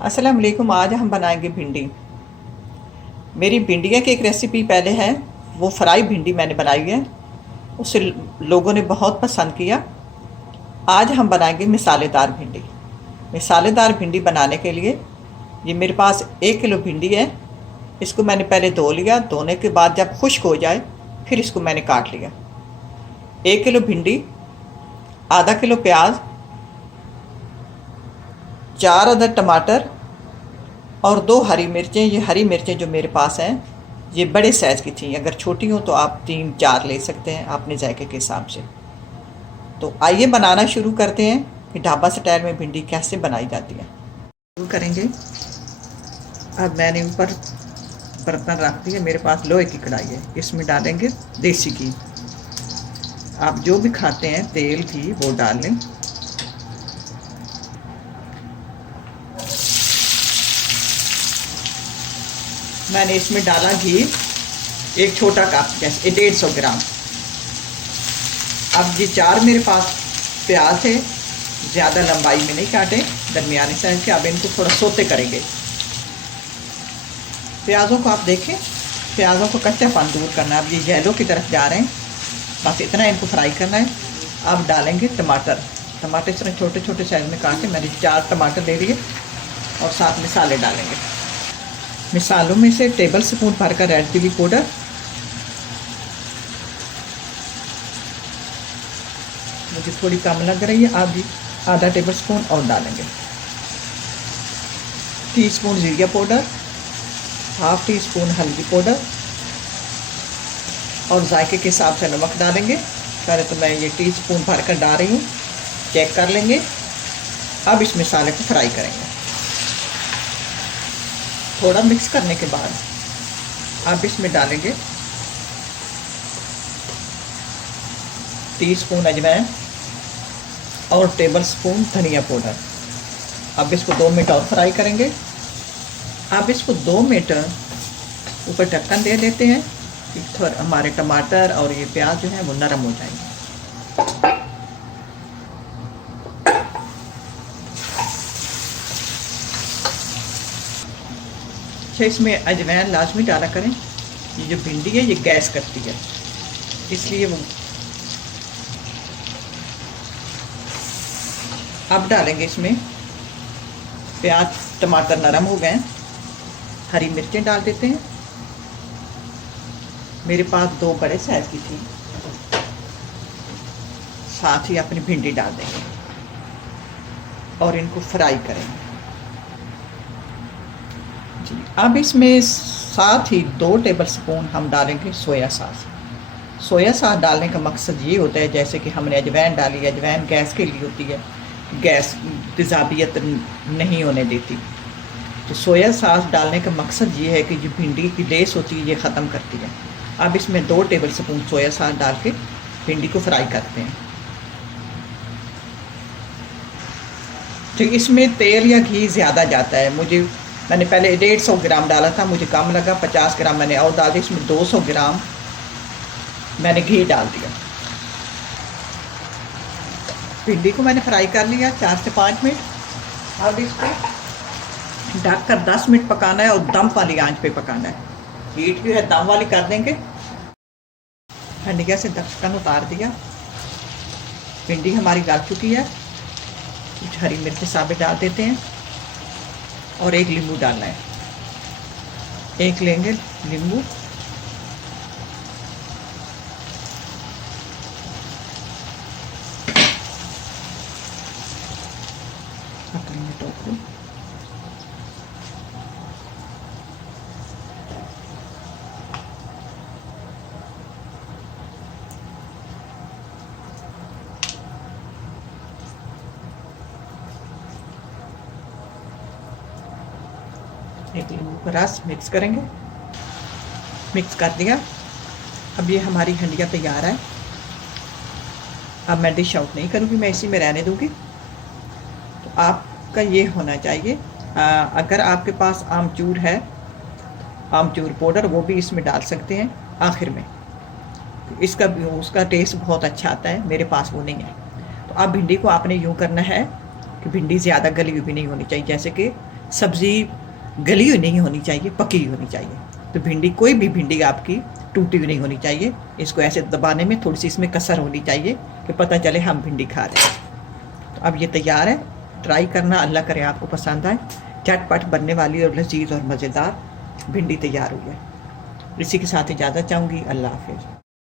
अस्सलाम वालेकुम। आज हम बनाएंगे भिंडी। मेरी भिंडिया की एक रेसिपी पहले है, वो फ्राई भिंडी मैंने बनाई है, उसे लोगों ने बहुत पसंद किया। आज हम बनाएंगे मिसालेदार भिंडी। मिसालेदार भिंडी बनाने के लिए ये मेरे पास 1 किलो भिंडी है। इसको मैंने पहले धो लिया। धोने के बाद जब खुश्क हो जाए फिर इसको मैंने काट लिया। 1 किलो भिंडी, आधा किलो प्याज, 4 अदद टमाटर और 2 हरी मिर्चें। ये हरी मिर्चें जो मेरे पास हैं ये बड़े साइज़ की थी, अगर छोटी हो तो आप 3-4 ले सकते हैं अपने जायके के हिसाब से। तो आइए बनाना शुरू करते हैं कि ढाबा स्टाइल में भिंडी कैसे बनाई जाती है। शुरू करेंगे। अब मैंने ऊपर बर्तन रख दिया, मेरे पास लोहे की कढ़ाई है, इसमें डालेंगे देसी घी। आप जो भी खाते हैं तेल घी वो डाल लें। मैंने इसमें डाला घी, एक छोटा कप, जैसे 150 ग्राम। अब ये 4 मेरे पास प्याज है, ज़्यादा लंबाई में नहीं काटे, दरमियानी साइज के। अब इनको थोड़ा सोते करेंगे। प्याज़ों को आप देखें, प्याज़ों को कच्चापन दूर करना है। अब ये येलो की तरफ जा रहे हैं, बस इतना इनको फ्राई करना है। अब डालेंगे टमाटर। टमाटर इस तरह छोटे छोटे साइज़ में काटे, मैंने 4 टमाटर ले लिए और साथ मसाले डालेंगे। मिसालों में से टेबल स्पून भर कर रेड चिली पाउडर, मुझे थोड़ी कम लग रही है, आधा टेबल स्पून और डालेंगे। टीस्पून जीरा पाउडर, हाफ टी स्पून हल्दी पाउडर और जायके के हिसाब से नमक डालेंगे। पहले तो मैं ये टीस्पून भर कर डाल रही हूँ, चेक कर लेंगे। अब इस मसाले को फ्राई करेंगे। थोड़ा मिक्स करने के बाद अब इसमें डालेंगे टीस्पून अजवाइन और टेबल स्पून धनिया पाउडर। अब इसको 2 मिनट और फ्राई करेंगे। अब इसको 2 मिनट ऊपर ढक्कन दे देते हैं कि थोड़ा हमारे टमाटर और ये प्याज जो है वो नरम हो जाएंगे। इसमें अजवाइन लाजमी डाला करें। ये जो भिंडी है ये गैस करती है, इसलिए वो। अब डालेंगे इसमें, प्याज टमाटर नरम हो गए, हरी मिर्चें डाल देते हैं। मेरे पास 2 बड़े साइज की थी। साथ ही अपनी भिंडी डाल देंगे और इनको फ्राई करेंगे। अब इसमें साथ ही 2 टेबल स्पून हम डालेंगे सोया सॉस। सोया सॉस डालने का मकसद ये होता है, जैसे कि हमने अजवाइन डाली, अजवाइन गैस के लिए होती है, गैस तेज़ाबियत नहीं होने देती। तो सोया सॉस डालने का मकसद ये है कि जो भिंडी की लेस होती है ये ख़त्म करती है। अब इसमें 2 टेबल स्पून सोया सॉस डाल के भिंडी को फ्राई करते हैं। तो इसमें तेल या घी ज़्यादा जाता है। मैंने पहले 150 ग्राम डाला था, मुझे कम लगा, 50 ग्राम मैंने और डाल दिया। इसमें 200 ग्राम मैंने घी डाल दिया। भिंडी को मैंने फ्राई कर लिया 4 से 5 मिनट। अब इसको ढककर 10 मिनट पकाना है और दम वाली आंच पे पकाना है। हीट जो है दम वाली कर देंगे। भिंडिया से ढक्कन उतार दिया। भिंडी हमारी गल चुकी है। कुछ हरी मिर्च साबुत डाल देते हैं और 1 नींबू डालना है। 1 लेंगे नींबू। पकड़ेंगे टोकरी। एक नींबू का रस मिक्स करेंगे। मिक्स कर दिया। अब ये हमारी हंडिया तैयार है। अब मैं डिश आउट नहीं करूँगी, मैं इसी में रहने दूँगी। तो आपका ये होना चाहिए, अगर आपके पास आमचूर है, आमचूर पाउडर, वो भी इसमें डाल सकते हैं आखिर में। तो उसका टेस्ट बहुत अच्छा आता है। मेरे पास वो नहीं है। तो अब भिंडी को आपने यूँ करना है कि भिंडी ज़्यादा गली हुई भी नहीं होनी चाहिए, जैसे कि सब्ज़ी गली हुई नहीं होनी चाहिए, पकी हुई होनी चाहिए। तो भिंडी, कोई भी भिंडी आपकी टूटी हुई नहीं होनी चाहिए। इसको ऐसे दबाने में थोड़ी सी इसमें कसर होनी चाहिए कि पता चले हम भिंडी खा रहे हैं। तो अब ये तैयार है, ट्राई करना, अल्लाह करे आपको पसंद आए। झटपट बनने वाली और लजीज और मज़ेदार भिंडी तैयार हुई है। इसी के साथ इजाज़त चाहूँगी। अल्लाह हाफिज़।